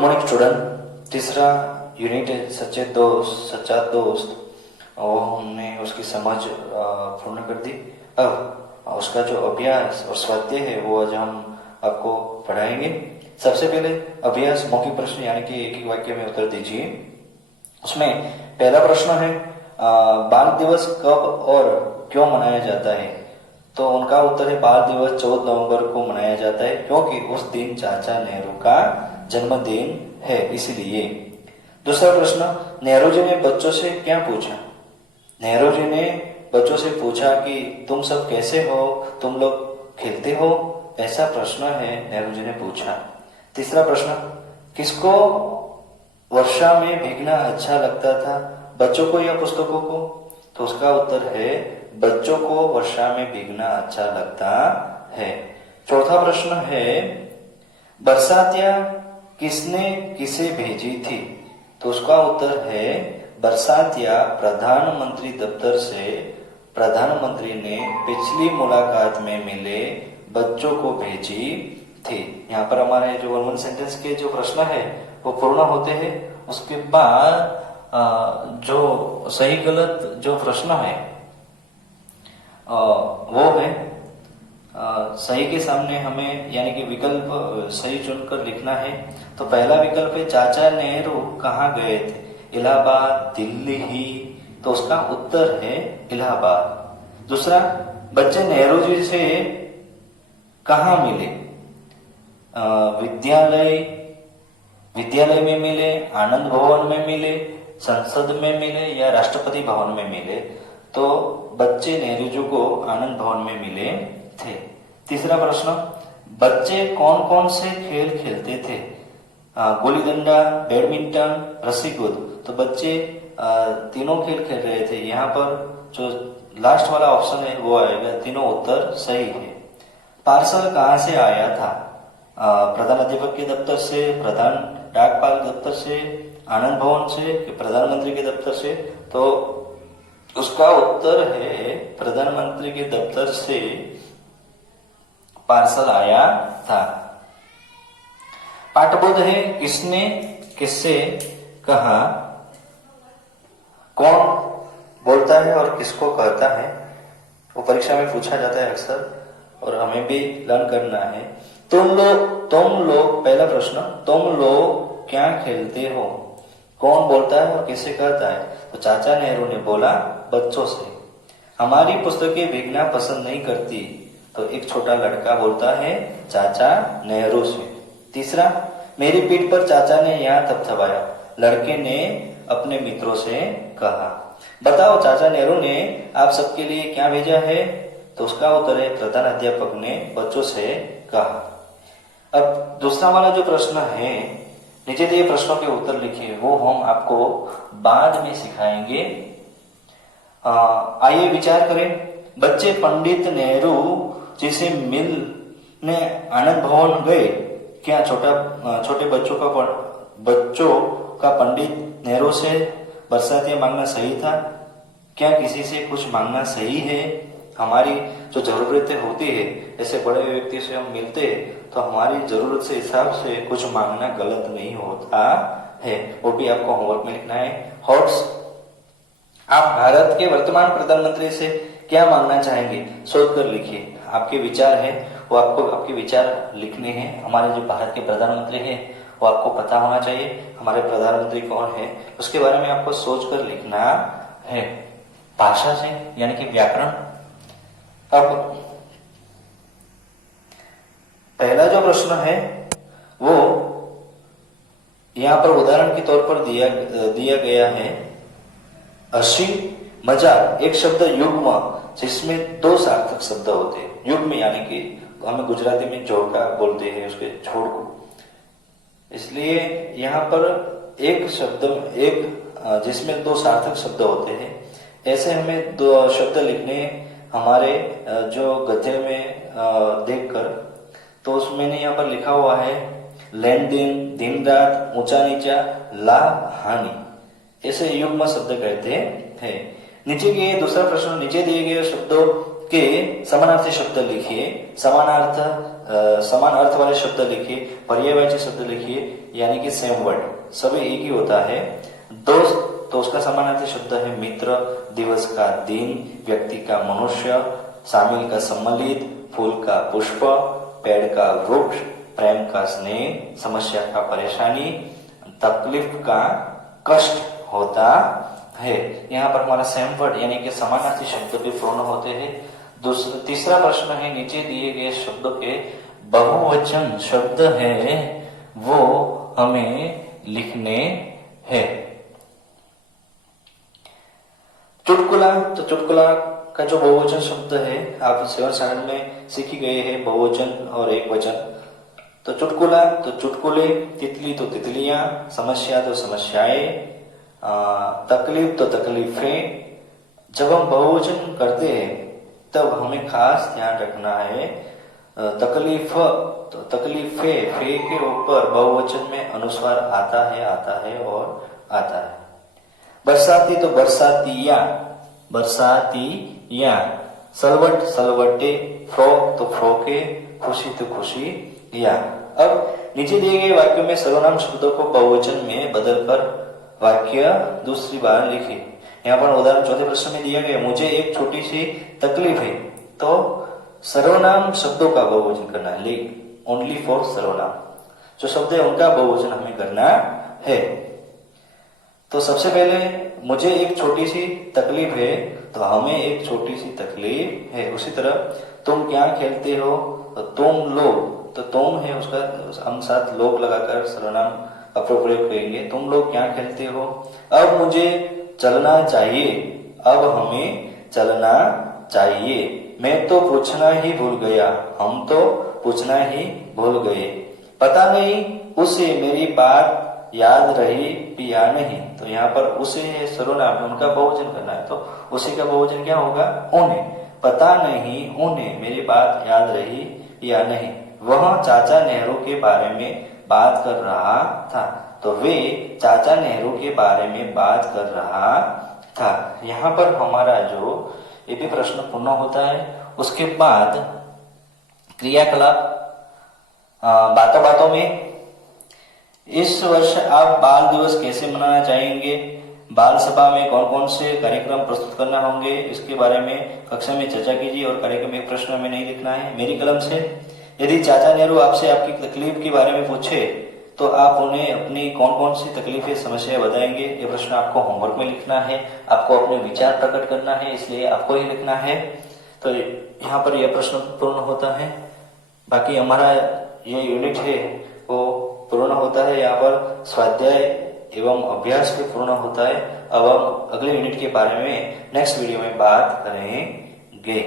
Morning student. तीसरा unit है सचेत दोस्त सच्चा दोस्त। वो हमने उसकी समझ पूर्ण कर दी। अब उसका जो अभ्यास और स्वाध्याय है वो आज हम आपको पढ़ाएंगे। सबसे पहले अभ्यास मौखिक प्रश्न यानी कि एक एक वाक्य में उत्तर दीजिए। उसमें पहला प्रश्न है बाल दिवस कब और क्यों मनाया जाता है। तो उनका उत्तर है बाल दिवस 14 नवंबर को मनाया जाता है क्योंकि उस दिन चाचा नेहरू का जन्मदिन है इसलिए। दूसरा प्रश्न, नेहरू जी ने बच्चों से क्या पूछा। नेहरू जी ने बच्चों से पूछा कि तुम सब कैसे हो, तुम लोग खेलते हो, ऐसा प्रश्न है नेहरू जी ने पूछा। तीसरा प्रश्न, किसको वर्षा में भीगना अच्छा लगता था, बच्चों को या पुस्तकों को। तो उसका उत्तर है बच्चों को वर्षा में भीगना अच्छा लगता है। चौथा प्रश्न है बरसातियां किसने किसे भेजी थी। तो उसका उत्तर है बरसातियां प्रधानमंत्री दफ्तर से प्रधानमंत्री ने पिछली मुलाकात में मिले बच्चों को भेजी थी। यहाँ पर हमारे जो वन सेंटेंस के जो प्रश्न है वो पूर्ण होते हैं। उसके बाद जो सही गलत जो प्रश्न है वो है सही के सामने हमें यानी कि विकल्प सही चुनकर लिखना है। तो पहला विकल्प है चाचा नेहरू कहाँ गए थे, इलाहाबाद, दिल्ली ही। तो उसका उत्तर है इलाहाबाद। दूसरा, बच्चे नेहरू जी से कहाँ मिले, विद्यालय में मिले, आनंद भवन में मिले, संसद में मिले या राष्ट्रपति भवन में मिले। तो बच्चे नेहरू जी को आनंद भवन में मिले थे। तीसरा प्रश्न, बच्चे कौन कौन से खेल खेलते थे, गुल्ली डंडा, बैडमिंटन, रस्सी कूद। तो बच्चे तीनों खेल खेल रहे थे। यहाँ पर जो लास्ट वाला ऑप्शन है वो आएगा, तीनों उत्तर सही है। पार्सल कहाँ से आया था, प्रधान अध्यापक के दफ्तर से, प्रधान डाकपाल दफ्तर से, आनंद भवन से कि प्रधानमंत्री के दफ्तर से। तो उसका उत्तर है प्रधानमंत्री के दफ्तर से पार्सल आया था। पाठबोध है किसने किससे कहा, कौन बोलता है और किसको कहता है। वो परीक्षा में पूछा जाता है अक्सर और हमें भी लर्न करना है। तुम लोग पहला प्रश्न, तुम लोग क्या खेलते हो, कौन बोलता है और किसे कहता है। तो चाचा नेहरू ने बोला बच्चों से। हमारी पुस्तकें भीगना पसंद नहीं करती। तो एक छोटा लड़का बोलता है चाचा नेहरू से। तीसरा, मेरी पीठ पर चाचा ने यहाँ थपथपाया, लड़के ने अपने मित्रों से कहा। बताओ चाचा नेहरू ने आप सबके लिए क्या भेजा है। तो उसका उत्तर है प्रधान अध्यापक ने बच्चों से कहा। अब दूसरा वाला जो प्रश्न है, नीचे दिए प्रश्नों के उत्तर लिखिए, वो हम आपको बाद में सिखाएंगे। आइए विचार करें। बच्चे पंडित नेहरू जी से मिलने आनंद भवन गए। क्या छोटे बच्चों का पंडित नेहरू से बरसातियां मांगना सही था। क्या किसी से कुछ मांगना सही है। हमारी जो जरूरतें होती है, ऐसे बड़े व्यक्ति से हम मिलते हैं तो हमारी जरूरत से हिसाब से कुछ मांगना गलत नहीं होता है। वो भी आपको होमवर्क में लिखना है। हॉट्स, आप भारत के वर्तमान प्रधानमंत्री से क्या मांगना चाहेंगे, सोच कर लिखिए। आपके विचार है वो आपको आपके विचार लिखने हैं। हमारे जो भारत के प्रधानमंत्री हैं वो आपको पता होना चाहिए हमारे प्रधानमंत्री कौन है, उसके बारे में आपको सोच कर लिखना है भाषा से यानी कि व्याकरण। अब पहला जो प्रश्न है वो यहाँ पर उदाहरण के तौर पर दिया गया है। हंसी मजाक एक शब्द युग्म जिसमें दो सार्थक शब्द होते हैं। युग्म यानी कि हमें गुजराती में जोड़का बोलते हैं, उसके छोड़ को। इसलिए यहाँ पर एक शब्द जिसमें दो सार्थक शब्द होते हैं, ऐसे हमें दो शब्द लिखने हमारे जो गद्य में देखकर। तो उसमें यहाँ पर लिखा हुआ है लेन देन, दिन रात, ऊंचा नीचा, लाभ हानि, ऐसे युग्म शब्द कहते हैं। नीचे दिए दूसरा प्रश्न, नीचे दिए गए शब्दों के समानार्थी शब्द लिखिए, समान अर्थ वाले शब्द लिखिए, पर्यायवाची शब्द लिखिए, यानी कि सेम वर्ड, सभी एक ही होता है। दोस्त, तो उसका समानार्थी शब्द है मित्र, दिवस का दिन, व्यक्ति का मनुष्य, शामिल का सम्मिलित, फूल का पुष्प, पेड़ का वृक्ष, प्रेम का स्नेह, समस्या का परेशानी, तकलीफ का कष्ट होता है। यहाँ पर हमारा सेम वर्ड यानी कि समानार्थी शब्द भी पूर्ण होते हैं। तीसरा प्रश्न है, नीचे दिए गए शब्दों के बहुवचन शब्द है वो हमें लिखने हैं। चुटकुला, तो चुटकुला का जो बहुवचन शब्द है आप 7th स्टैंडर्ड में सीख गए हैं, बहुवचन और एक वचन। तो चुटकुला, तो चुटकुले, तितली तो तितलियां, समस्या तो समस्याएं, तकलीफ तो तकलीफें। जब हम बहुवचन करते हैं तब हमें खास ध्यान रखना है, तकलीफ तो तकलीफे, फे के ऊपर बहुवचन में अनुस्वार आता है और आता है। बरसाती तो बरसातियां, बरसातियां, सलवट सलवटे, फ्रॉक तो फ्रॉके, खुशी तो खुशियां। अब नीचे दिए गए वाक्यों में सर्वनाम शब्दों को बहुवचन में बदलकर वाक्य दूसरी बार लिखिए। यहाँ पर उदाहरण चौथे प्रश्न में दिया गया, मुझे एक छोटी सी तकलीफ है, तो सर्वनाम शब्दों का बहुवचन करना है, ओनली फॉर सर्वनाम, जो शब्द है उनका बहुवचन हमें करना है। तो सबसे पहले मुझे एक छोटी सी तकलीफ है, तो हमें एक छोटी सी तकलीफ है। उसी तरह तुम क्या खेलते हो, तो तुम लोग, तो तुम है उसका हम साथ लोग लगाकर सर्वनाम का प्रयोग करेंगे, तुम लोग क्या खेलते हो। अब मुझे चलना चाहिए, अब हमें चलना चाहिए। मैं तो पूछना ही भूल गया, हम तो पूछना ही भूल गए। पता नहीं उसे मेरी बात याद रही या नहीं, तो यहाँ पर उसे सर्वनाम उनका बहुवचन करना है, तो उसी का बहुवचन क्या होगा, उन्हें। पता नहीं उन्हें मेरी बात याद रही या नहीं। वह चाचा नेहरू के बारे में बात कर रहा था, तो वे चाचा नेहरू के बारे में बात कर रहा था। यहाँ पर हमारा जो ये भी प्रश्न पूर्ण होता है। उसके बाद क्रियाकलाप, बातों बातों में, इस वर्ष आप बाल दिवस कैसे मनाना चाहेंगे, बाल सभा में कौन कौन से कार्यक्रम प्रस्तुत करना होंगे, इसके बारे में कक्षा में चर्चा कीजिए और कार्यक्रम एक प्रश्न में नहीं लिखना है मेरी कलम से। यदि चाचा नेहरू आपसे आपकी तकलीफ के बारे में पूछे तो आप उन्हें अपनी कौन कौन सी तकलीफें समस्याएं बताएंगे, ये प्रश्न आपको होमवर्क में लिखना है, आपको अपने विचार प्रकट करना है, इसलिए आपको ही लिखना है। तो यहाँ पर यह प्रश्न पूर्ण होता है। बाकी हमारा ये यूनिट है वो पूर्ण होता है। यहाँ पर स्वाध्याय एवं अभ्यास भी पूर्ण होता है। अब हम अगले यूनिट के बारे में नेक्स्ट वीडियो में बात करेंगे।